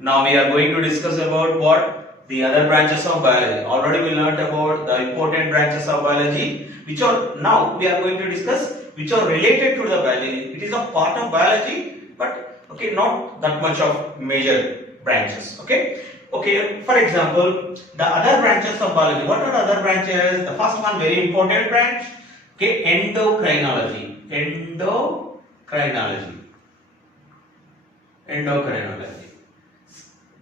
Now we are going to discuss about what the other branches of biology. Already we learnt about the important branches of biology, which are now we are going to discuss which are related to the biology. It is a part of biology, but okay, not that much of major branches. Okay, for example, the other branches of biology. What are the other branches? The first one, very important branch. Okay, endocrinology. Endocrinology.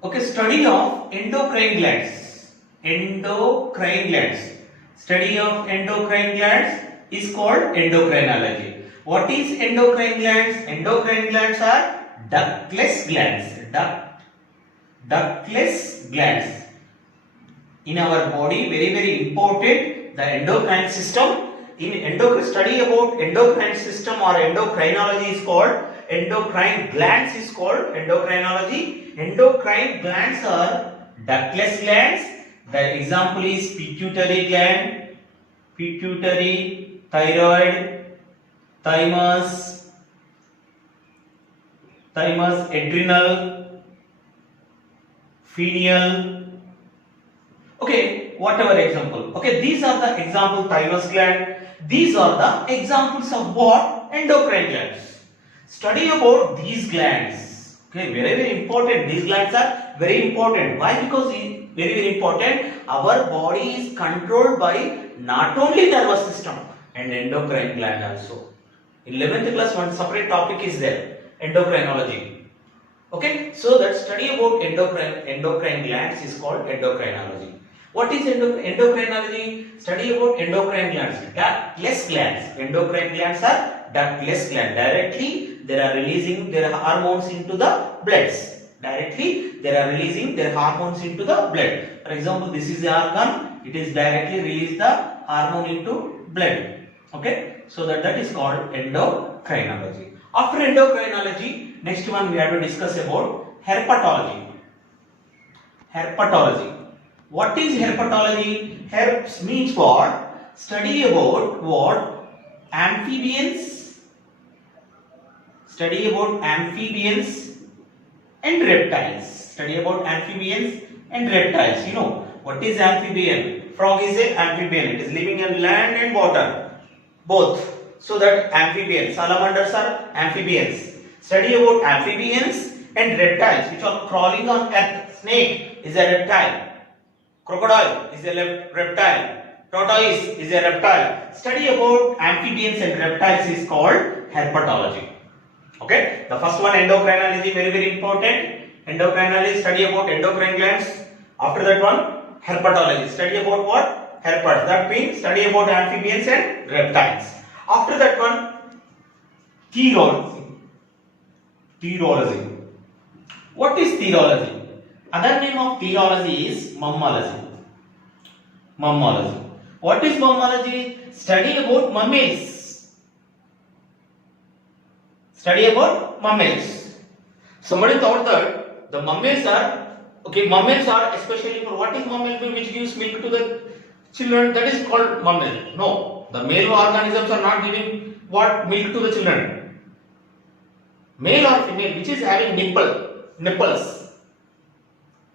Okay, study of endocrine glands. Study of endocrine glands is called endocrinology. What is endocrine glands? Endocrine glands are ductless glands. Ductless glands in our body, very important. The endocrine system. In study about endocrine system or endocrinology is called endocrine glands is called endocrinology. Endocrine glands are ductless glands. The example is pituitary gland, thyroid, thymus, adrenal, pineal. Okay, whatever example. Okay, these are the example thymus gland. These are the examples of what? Endocrine glands. Study about these glands. Okay, very important. These glands are very important. Why? Because very important. Our body is controlled by not only nervous system and endocrine gland also. In 11th class, one separate topic is there, endocrinology. Okay, so that study about endocrine glands is called endocrinology. What is endocrinology? Study about endocrine glands, ductless glands. Endocrine glands are ductless glands. Directly they are releasing their hormones into the bloods. For example, this is the organ. It is directly release the hormone into blood. Okay, so that is called endocrinology. After endocrinology, next one we have to discuss about herpetology. What is herpetology? Herps means what? Study about what? Amphibians. Study about amphibians and reptiles. You know what is amphibian? Frog is an amphibian. It is living in land and water, both. So that amphibians, salamanders are amphibians. Study about amphibians and reptiles which are crawling on earth. Snake is a reptile. Crocodile is a reptile. Tortoise is a reptile. Study about amphibians and reptiles is called herpetology. Okay, the first one endocrinology, very important. Endocrinology, study about endocrine glands. After that one, herpetology, study about what? Herpets. That means study about amphibians and reptiles. After that one, therology. What is therology? Other name of therology is mammalogy. What is mammalogy? Study about mammals. Somebody thought that the mammals are especially for what is mammal which gives milk to the children, that is called mammal. No, the male organisms are not giving what milk to the children. Male or female which is having nipples.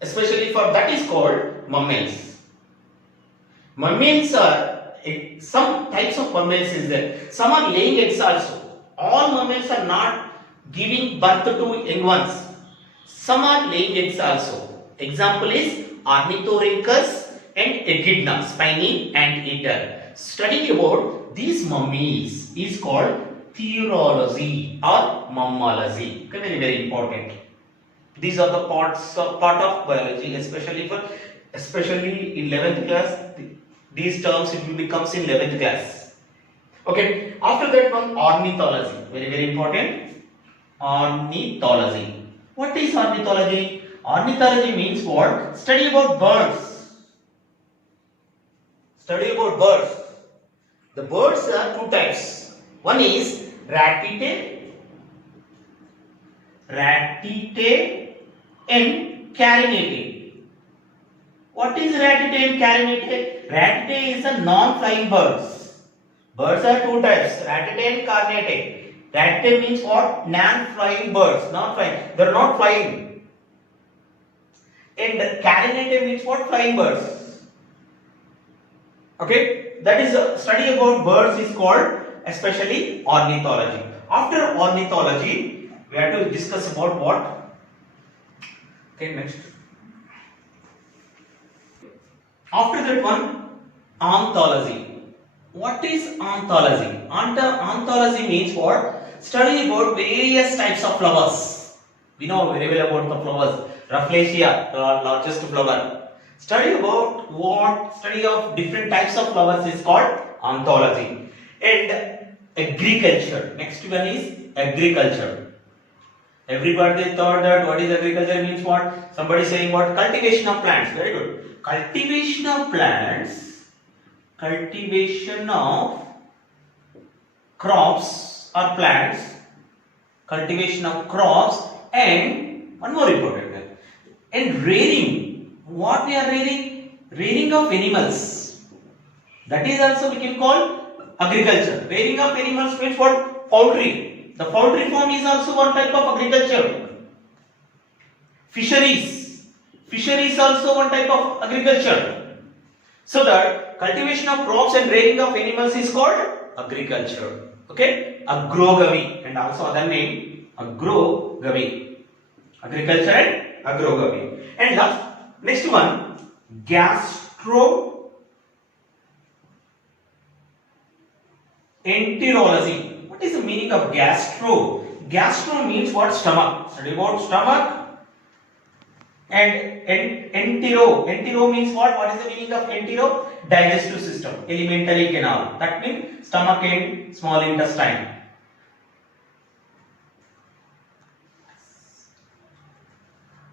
Especially for that is called mammals. Mammals are some types of mammals is there. Some are laying eggs also. All mammals are not giving birth to young ones. Some are laying eggs also. Example is Ornithorhynchus and Echidna, spiny anteater. Study about these mummies is called therology or mammalogy. Very important. These are the part of biology, especially in 11th class. These terms it will becomes in 11th class. Okay. After that one, ornithology, very important. Ornithology. What is ornithology? Ornithology means what? Study about birds. The birds are two types. One is ratite and carinate. What is ratite and carinate? Ratite is a non-flying birds. Birds are two types, ratite and carinate. Ratite means what? Non-flying birds. They are not flying. And carinate means what? Flying birds. Okay, that is a study about birds is called especially ornithology. After ornithology, we have to discuss about what? Okay, next. After that one, anthology. What is anthology? Anthology means what? Study about various types of flowers. We know very well about the flowers. Rafflesia, the largest flower. Study about what? Study of different types of flowers is called anthology. And agriculture. Next one is agriculture. Everybody thought that what is agriculture means what? Somebody saying what? Cultivation of plants. Very good. Cultivation of plants. Cultivation of crops or plants. Cultivation of crops and one more important thing. And rearing. What we are rearing? Rearing of animals. That is also we can call agriculture. Rearing of animals means what? Poultry. The poultry farm is also one type of agriculture. Fisheries. Fisheries also one type of agriculture. So that cultivation of crops and rearing of animals is called agriculture. Okay? Agrogamy and also other name agrogamy. Agriculture and agrogamy. And next one, gastroenterology. What is the meaning of gastro? Gastro means what? Stomach. Study about stomach. And entero means what? What is the meaning of entero? Digestive system, alimentary canal. That means stomach and small intestine.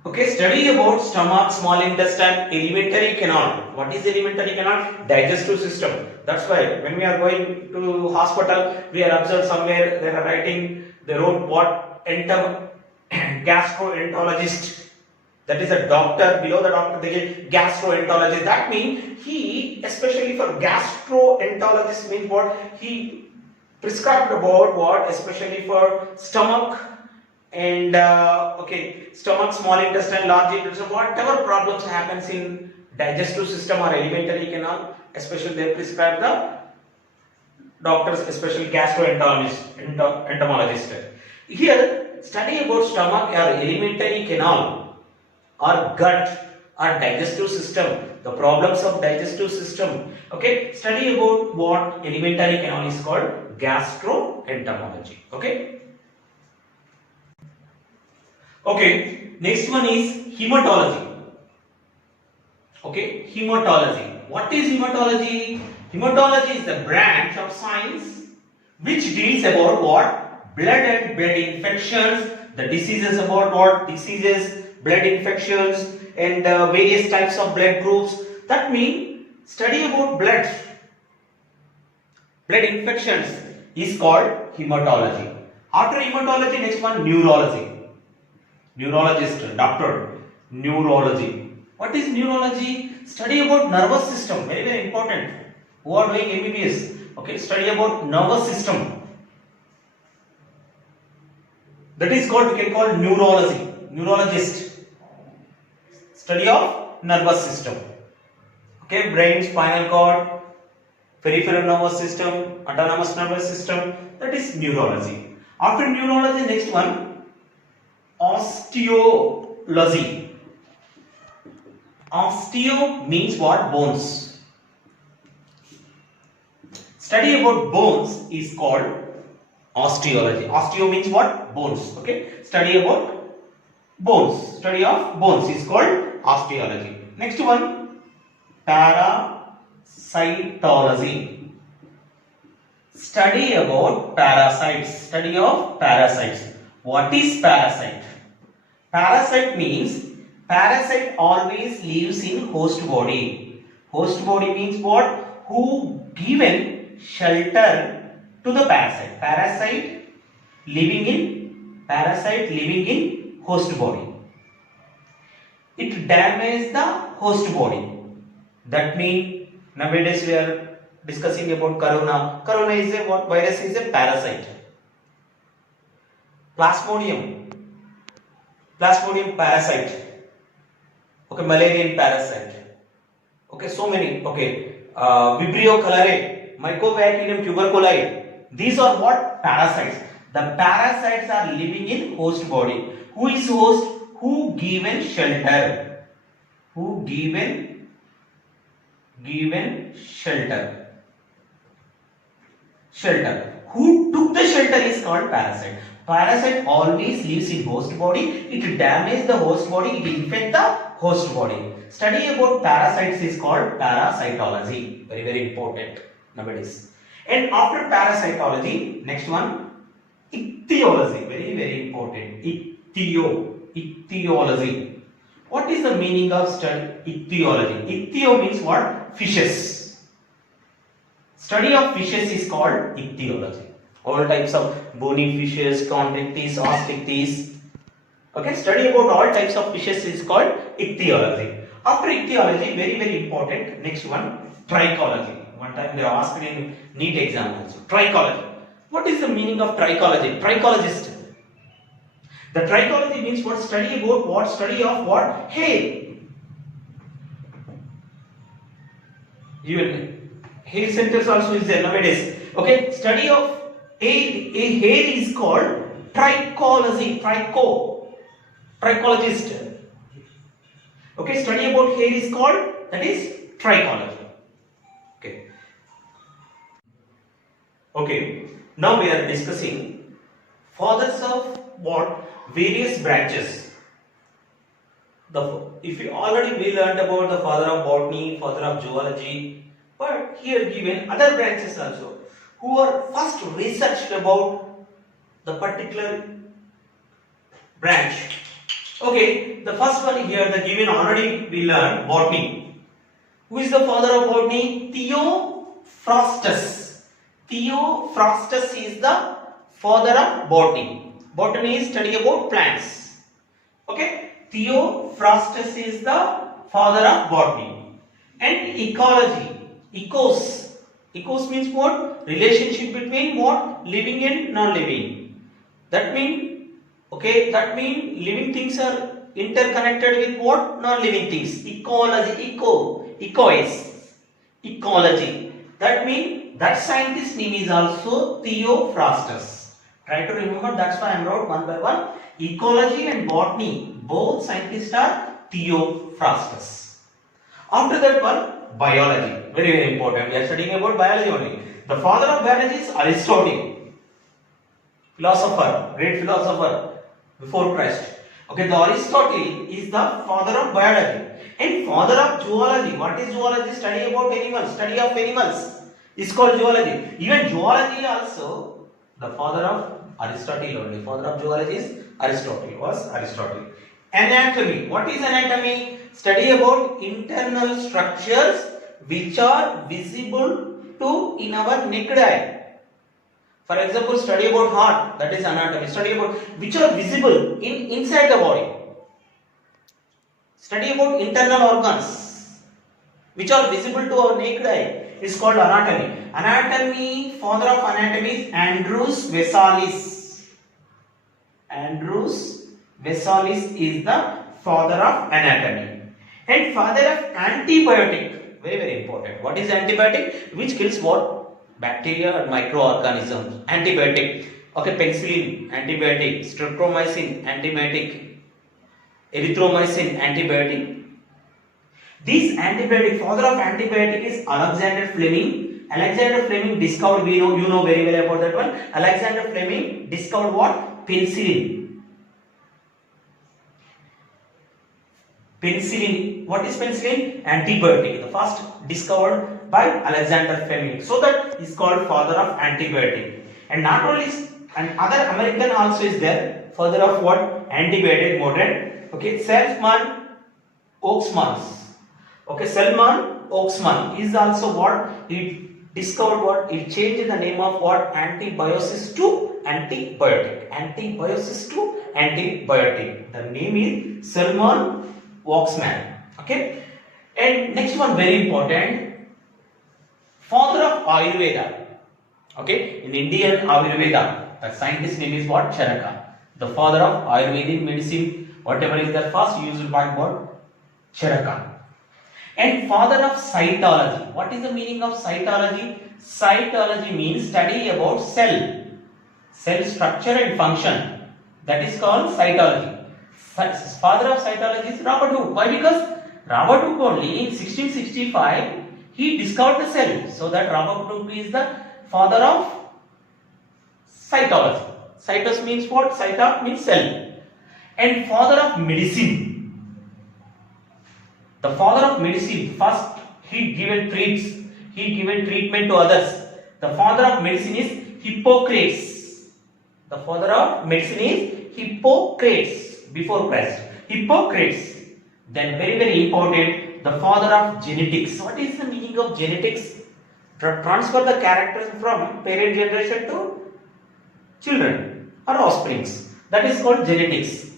Okay, study about stomach, small intestine, alimentary canal. What is alimentary canal? Digestive system. That's why when we are going to hospital, we are observed somewhere they are writing, they wrote what? Gastroenterologist. That is a doctor, below the doctor they get gastroenterologist. That means he, especially for gastroenterologist means what? He prescribed about what? Especially for stomach and stomach, small intestine, large intestine, whatever problems happens in digestive system or alimentary canal, especially they prescribe the doctors, especially gastroenterologist. Here, study about stomach or alimentary canal or gut or digestive system, the problems of digestive system. Okay, study about what alimentary canal is called gastroenterology. Okay, next one is hematology. Okay, hematology. What is hematology? Hematology is the branch of science which deals about what? Blood and blood infections, the diseases about what? Diseases, blood infections and various types of blood groups. That means study about blood infections is called hematology. After hematology, next one neurology. Neurologist, doctor, neurology. What is neurology? Study about nervous system, very very important. Who are doing MBBS? Okay, study about nervous system. That is called, we can call neurology. Neurologist. Study of nervous system. Okay, brain, spinal cord, peripheral nervous system, autonomous nervous system. That is neurology. After neurology, next one, osteology. Osteo means what? Bones. Study about bones is called osteology. Osteo means what? Bones. Okay. Study about bones. Study of bones is called osteology. Next one, parasitology. Study about parasites. Study of parasites. What is parasite? Parasite means parasite always lives in host body. Host body means what? Who given shelter to the parasite. Parasite living in host body. It damages the host body. That means nowadays we are discussing about corona. Corona is a what? Virus is a parasite. Plasmodium parasite. Okay, Malarian parasite. Okay, so many. Okay, Vibrio cholerae, Mycobacterium tuberculosis. These are what? Parasites. The parasites are living in host body. Who is host? Who given shelter? Who given shelter? Shelter. Who took the shelter is called parasite. Parasite always lives in host body. It damages the host body. It infects the host body. Study about parasites is called parasitology. Very, very important nowadays. And after parasitology, next one, ichthyology. Very, very important. Ichthyology. What is the meaning of ichthyology? Ichthyo means what? Fishes. Study of fishes is called ichthyology. All types of bony fishes, chondrichthyes, osteichthyes. Okay, study about all types of fishes is called ichthyology. After ichthyology, very, very important, next one, trichology. One time they are asked in NEET exam also. Trichology. What is the meaning of trichology? Trichologist. The trichology means what? Study about what? Study of what? Hair. Even hair centers also is there nowadays. Okay, study of a hair is called trichology. Trichologist. Okay, study about hair is called, that is trichology. Okay. Okay, now we are discussing fathers of what? Various branches. If you already we learned about the father of botany, father of zoology, but here given other branches also who are first researched about the particular branch. Okay, the first one here, the given already we learned botany. Who is the father of botany? Theophrastus. Theophrastus is the father of botany. Botany is study about plants. Okay, Theophrastus is the father of botany. And ecology, ecos means what? Relationship between what? Living and non-living. That means, okay, that means living things are interconnected with what? Non-living things. Ecology, ecology. That means that scientist name is also Theophrastus. Try to remember, that's why I am wrote one by one. Ecology and botany, both scientists are Theophrastus. After that one, biology. Very, very important. We are studying about biology only. The father of biology is Aristotle. Philosopher, great philosopher before Christ. Okay, the Aristotle is the father of biology. And father of zoology. What is zoology? Study about animals. Study of animals is called zoology. Even zoology also, the father of Aristotle only. Father of zoology is Aristotle. Was Aristotle. Anatomy. What is anatomy? Study about internal structures which are visible to in our naked eye. For example, study about heart, that is anatomy. Study about which are visible inside the body. Study about internal organs which are visible to our naked eye is called anatomy. Anatomy, father of anatomy is Andrews Vesalius. Andrews Vesalius is the father of anatomy. And father of antibiotic, very, very important. What is antibiotic? Which kills what? Bacteria and microorganisms. Antibiotic. Okay, penicillin, antibiotic. Streptomycin, antibiotic. Erythromycin, antibiotic. This antibiotic, father of antibiotic is Alexander Fleming. Alexander Fleming discovered, you know very well about that one. Alexander Fleming discovered what? Penicillin. Penicillin. What is penicillin? Antibiotic. The first discovered by Alexander Fleming. So that is called father of antibiotic. And not only, and other American also is there. Father of what? Antibiotic modern. Okay, Selman Oxman. Okay, Selman Oxman is also what? He discovered what? He changed the name of what? Antibiosis to antibiotic. Antibiosis to antibiotic. The name is Selman Oxman. Okay. And next one, very important, father of Ayurveda. Okay. In Indian Ayurveda, the scientist name is what? Charaka. The father of Ayurvedic medicine, whatever is the first used by what? Cherakan. And father of cytology. What is the meaning of cytology? Cytology means study about cell structure and function. That is called cytology. Father of cytology is Robert Hooke. Why? Because Robert Hooke only in 1665 he discovered the cell. So that Robert Hooke is the father of cytology. Cytos means what? Cyta means cell. And father of medicine. The father of medicine, first he given treatment to others. The father of medicine is Hippocrates. The father of medicine is Hippocrates before Christ. Hippocrates. Then very important, the father of genetics. What is the meaning of genetics? Transfer the characters from parent generation to children or offsprings. That is called genetics.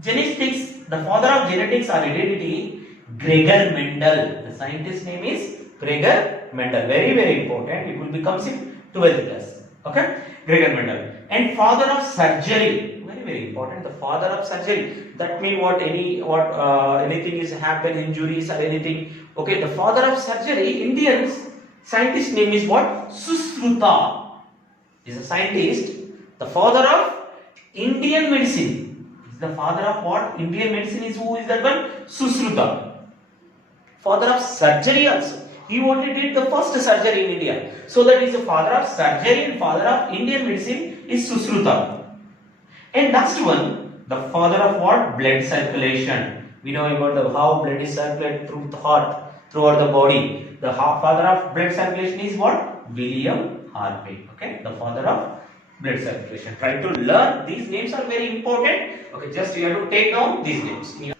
Genetics, the father of genetics or heredity, Gregor Mendel. The scientist name is Gregor Mendel. Very important. It will become in 12th class. Okay? Gregor Mendel. And father of surgery. Very important. The father of surgery. That means anything is happen, injuries or anything. Okay. The father of surgery. Indian scientist name is what? Sushruta. Is a scientist. The father of Indian medicine. Is the father of what? Indian medicine is who is that one? Sushruta. Father of surgery also. He only did the first surgery in India. So that is the father of surgery and father of Indian medicine is Sushruta. And last one, the father of what? Blood circulation. We know about how blood is circulated through the heart, throughout the body. The father of blood circulation is what? William Harvey. Okay, the father of blood circulation. Try to learn. These names are very important. Okay, just you have to take down these names.